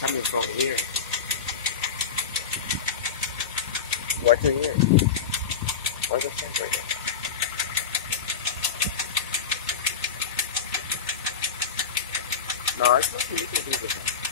coming from here. What's in here? What's the temperature? No, it's not you can do this one.